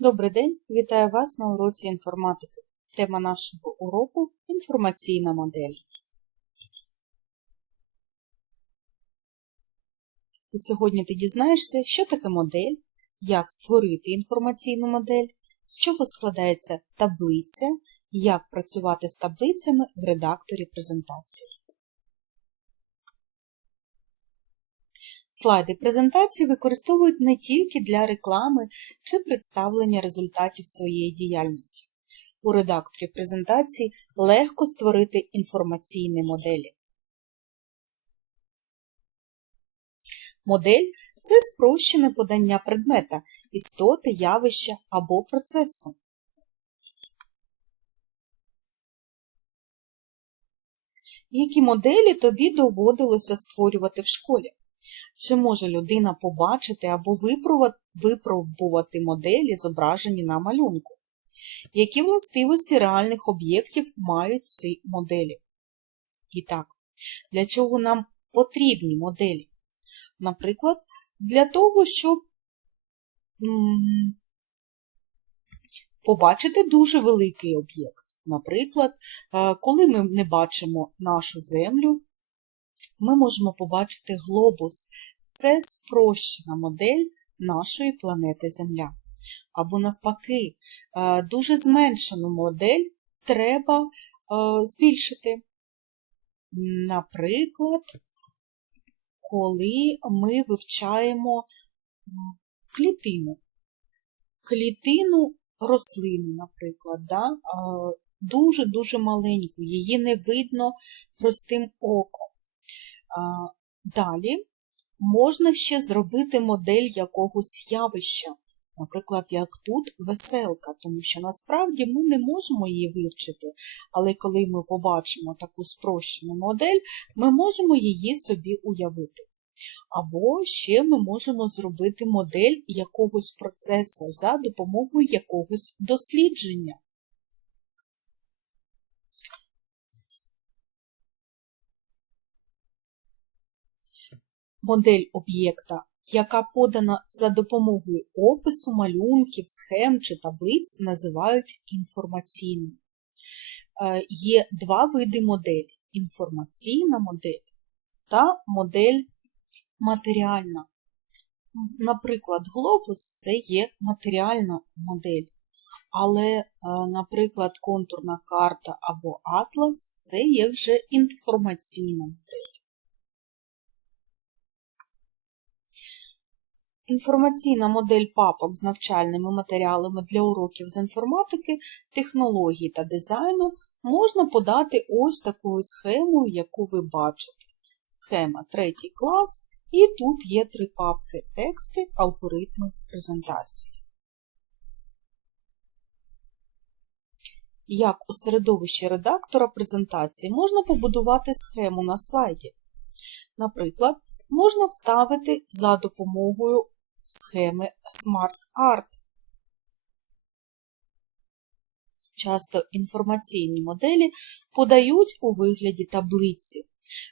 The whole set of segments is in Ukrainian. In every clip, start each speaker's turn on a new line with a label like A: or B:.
A: Добрий день, вітаю вас на уроці інформатики. Тема нашого уроку інформаційна модель. І сьогодні ти дізнаєшся, що таке модель, як створити інформаційну модель, з чого складається таблиця, як працювати з таблицями в редакторі презентації. Слайди презентації використовують не тільки для реклами чи представлення результатів своєї діяльності. У редакторі презентації легко створити інформаційні моделі. Модель це спрощене подання предмета, істоти, явища або процесу. Які моделі тобі доводилося створювати в школі? Чи може людина побачити або випробувати моделі, зображені на малюнку? Які властивості реальних об'єктів мають ці моделі? І так, для чого нам потрібні моделі? Наприклад, для того, щоб побачити дуже великий об'єкт. Наприклад, е, коли ми не бачимо нашу землю, ми можемо побачити глобус. Це спрощена модель нашої планети Земля. Або, навпаки, е, дуже зменшену модель треба е, збільшити. Наприклад, коли ми вивчаємо клітину. Клітину рослини, наприклад, да? дуже-дуже маленьку, її не видно простим оком. Далі можна ще зробити модель якогось явища. Наприклад, як тут веселка, тому що насправді ми не можемо її вивчити, але коли ми побачимо таку спрощену модель, ми можемо її собі уявити. Або ще ми можемо зробити модель якогось процесу за допомогою якогось дослідження. Модель об'єкта, яка подана за допомогою опису, малюнків, схем чи таблиць, називають інформаційною. Е, є два види моделі інформаційна модель та модель матеріальна. Наприклад, глобус це є матеріальна модель. Але, е, наприклад, контурна карта або атлас це є вже інформаційна модель. Інформаційна модель папок з навчальними матеріалами для уроків з інформатики, технології та дизайну можна подати ось такою схемою, яку ви бачите. Схема третій клас, і тут є три папки тексти, алгоритми презентації. Як у середовищі редактора презентації можна побудувати схему на слайді. Наприклад, можна вставити за допомогою схеми Smart Art. Часто інформаційні моделі подають у вигляді таблиці.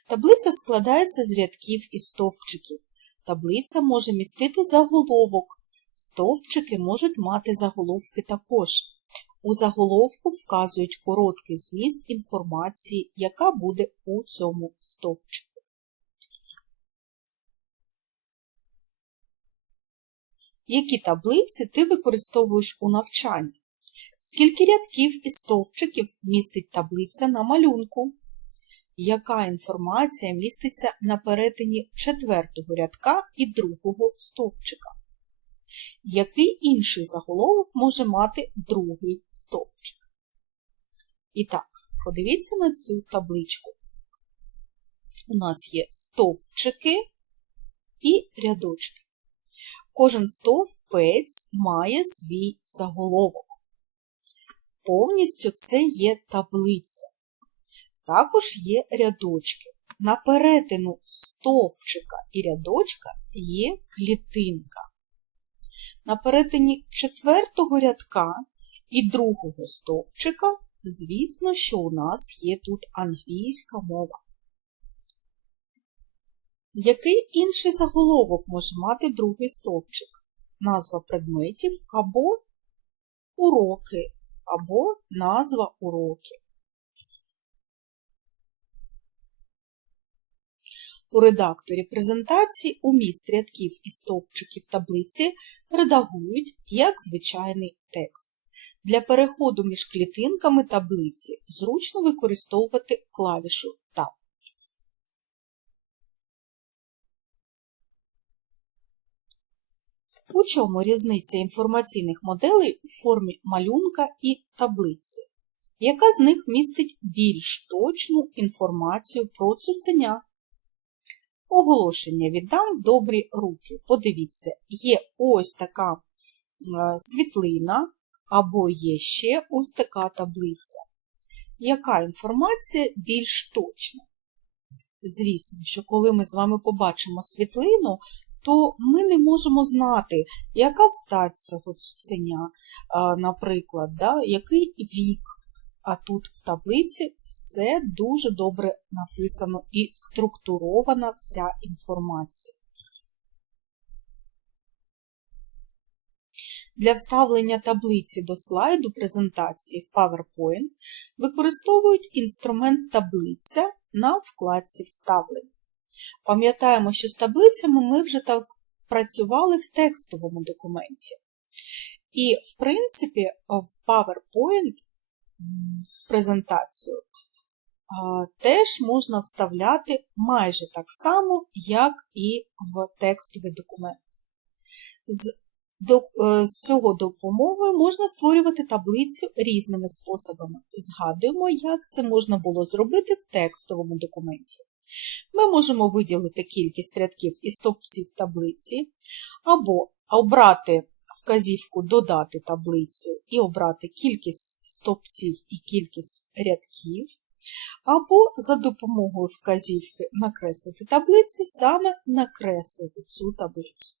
A: Таблиця складається з рядків і стовпчиків. Таблиця може містити заголовок. Стовпчики можуть мати заголовки також. У заголовку вказують короткий зміст інформації, яка буде у цьому стовпчику. Які таблиці ти використовуєш у навчанні? Скільки рядків і стовпчиків містить таблиця на малюнку? Яка інформація міститься на перетині четвертого рядка і другого стовпчика? Який інший заголовок може мати другий стовпчик? І так, подивіться на цю табличку. У нас є стовпчики і рядочки. Кожен стовпець має свій заголовок. Повністю це є таблиця. Також є рядочки. На перетину стовпчика і рядочка є клітинка. На перетині четвертого рядка і другого стовпчика, звісно, що у нас є тут англійська мова. Який інший заголовок може мати другий стовпчик? Назва предметів або уроки або назва уроків. У редакторі презентації уміст рядків і стовпчиків таблиці редагують як звичайний текст. Для переходу між клітинками таблиці зручно використовувати клавішу У чому різниця інформаційних моделей у формі малюнка і таблиці? Яка з них містить більш точну інформацію про цуценя? Оголошення віддам в добрі руки. Подивіться, є ось така е, світлина, або є ще ось така таблиця. Яка інформація більш точна? Звісно, що коли ми з вами побачимо світлину, то ми не можемо знати, яка стать цього цуценя, наприклад, да, який вік. А тут в таблиці все дуже добре написано і структурована вся інформація. Для вставлення таблиці до слайду презентації в PowerPoint використовують інструмент таблиця на вкладці Вставлення. Пам'ятаємо, що з таблицями ми вже так працювали в текстовому документі. І, в принципі, в PowerPoint в презентацію теж можна вставляти майже так само, як і в текстовий документ. З е, з цього допомогою можна створювати таблицю різними способами. Згадуємо, як це можна було зробити в текстовому документі. Ми можемо виділити кількість рядків і стовпців таблиці, або обрати вказівку Додати таблицю і обрати кількість стовпців і кількість рядків, або за допомогою вказівки Накреслити таблиці саме накреслити цю таблицю.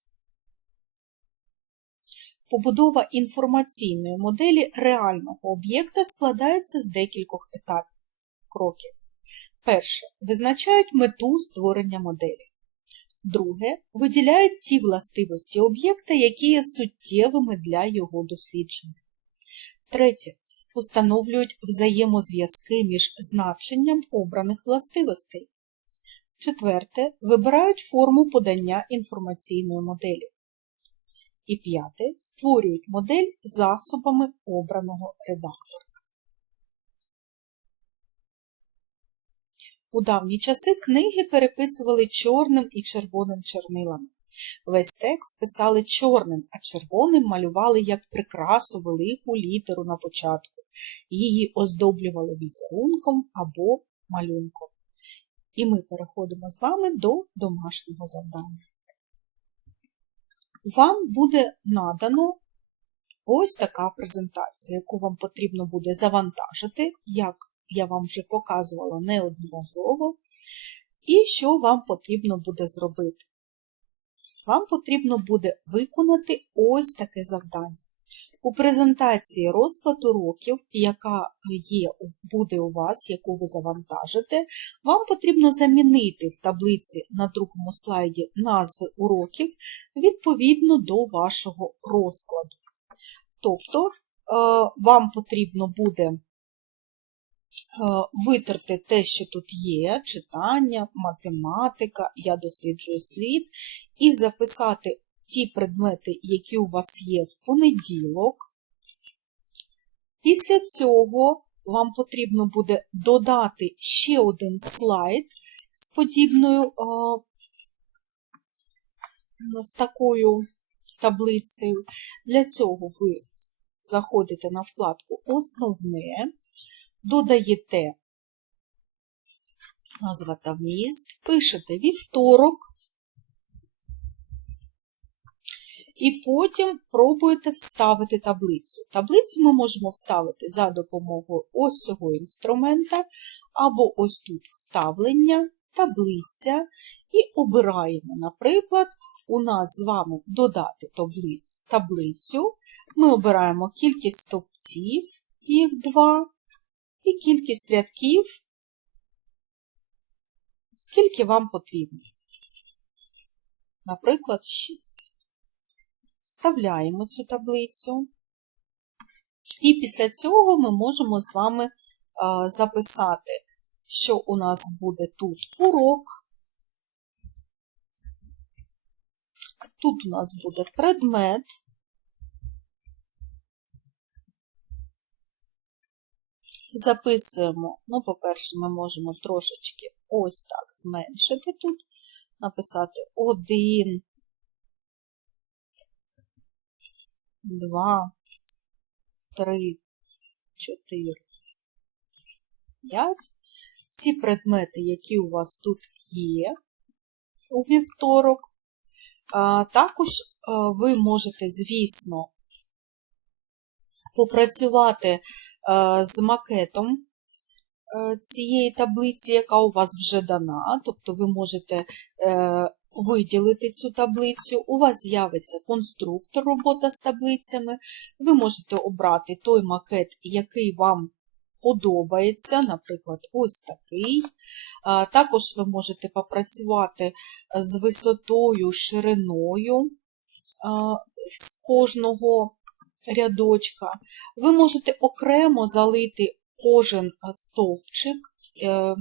A: Побудова інформаційної моделі реального об'єкта складається з декількох етапів кроків. Перше. Визначають мету створення моделі. Друге. Виділяють ті властивості об'єкта, які є суттєвими для його дослідження. Третє. Установлюють взаємозв'язки між значенням обраних властивостей. Четверте. Вибирають форму подання інформаційної моделі. І п'яте. Створюють модель засобами обраного редактора. У давні часи книги переписували чорним і червоним чорнилами. Весь текст писали чорним, а червоним малювали як прикрасу велику літеру на початку. Її оздоблювали візерунком або малюнком. І ми переходимо з вами до домашнього завдання. Вам буде надано ось така презентація, яку вам потрібно буде завантажити як я вам вже показувала неодноразово. І що вам потрібно буде зробити? Вам потрібно буде виконати ось таке завдання. У презентації розклад уроків, яка є, буде у вас, яку ви завантажите, вам потрібно замінити в таблиці на другому слайді назви уроків відповідно до вашого розкладу. Тобто, е, вам потрібно буде витерти те, що тут є, читання, математика, я досліджую слід, і записати ті предмети, які у вас є в понеділок. Після цього вам потрібно буде додати ще один слайд з подібною, е, з такою таблицею. Для цього ви заходите на вкладку Основне додаєте назва та вміст, пишете вівторок, і потім пробуєте вставити таблицю. Таблицю ми можемо вставити за допомогою ось цього інструмента, або ось тут вставлення, таблиця, і обираємо, наприклад, у нас з вами додати таблицю. Ми обираємо кількість стовпців, їх два, і кількість рядків, скільки вам потрібно. Наприклад, 6. Вставляємо цю таблицю. І після цього ми можемо з вами е, записати, що у нас буде тут урок. Тут у нас буде предмет. Записуємо, ну, по-перше, ми можемо трошечки ось так зменшити тут, написати 1, 2, 3, 4, 5. Всі предмети, які у вас тут є у вівторок. Також ви можете, звісно, попрацювати з макетом е, цієї таблиці, яка у вас вже дана. Тобто ви можете е, виділити цю таблицю, у вас з'явиться конструктор робота з таблицями. Ви можете обрати той макет, який вам подобається, наприклад, ось такий. Також ви можете попрацювати з висотою, шириною з кожного рядочка. Ви можете окремо залити кожен стовпчик, е,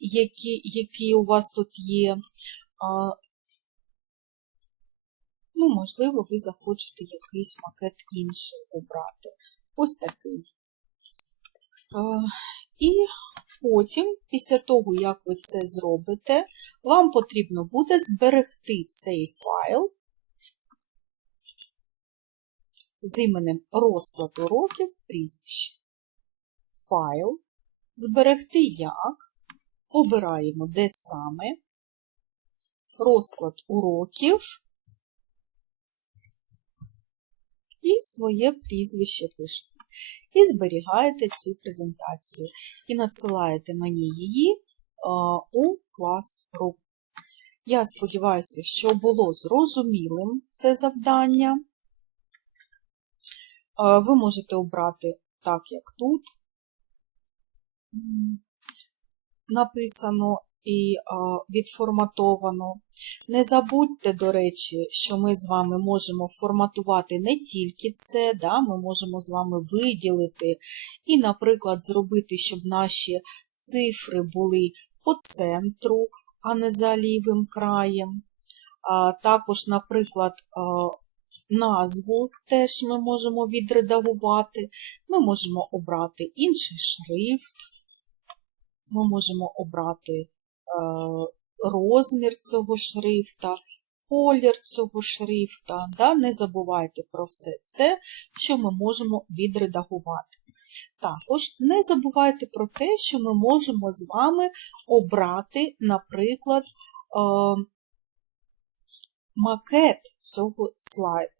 A: який, який у вас тут є. Ну, можливо, ви захочете якийсь макет інший обрати. Ось такий. І потім, після того, як ви це зробите, вам потрібно буде зберегти цей файл з іменем розклад уроків прізвище. Файл. Зберегти як. Обираємо, де саме. Розклад уроків. І своє прізвище пишете і зберігаєте цю презентацію. І надсилаєте мені її у Classroom. Я сподіваюся, що було зрозумілим це завдання. Ви можете обрати так, як тут написано і відформатовано. Не забудьте, до речі, що ми з вами можемо форматувати не тільки це, да, ми можемо з вами виділити і, наприклад, зробити, щоб наші цифри були по центру, а не за лівим краєм. А, Також, наприклад, назву теж ми можемо відредагувати. Ми можемо обрати інший шрифт, ми можемо обрати е, розмір цього шрифта, колір цього шрифта. Да? Не забувайте про все це, що ми можемо відредагувати. Також не забувайте про те, що ми можемо з вами обрати, наприклад, е, макет цього слайду,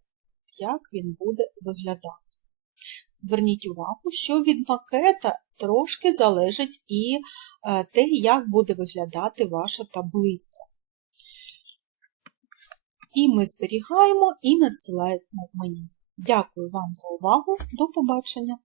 A: як він буде виглядати. Зверніть увагу, що від макета трошки залежить і е, те, як буде виглядати ваша таблиця. І ми зберігаємо і надсилаємо мені. Дякую вам за увагу. До побачення!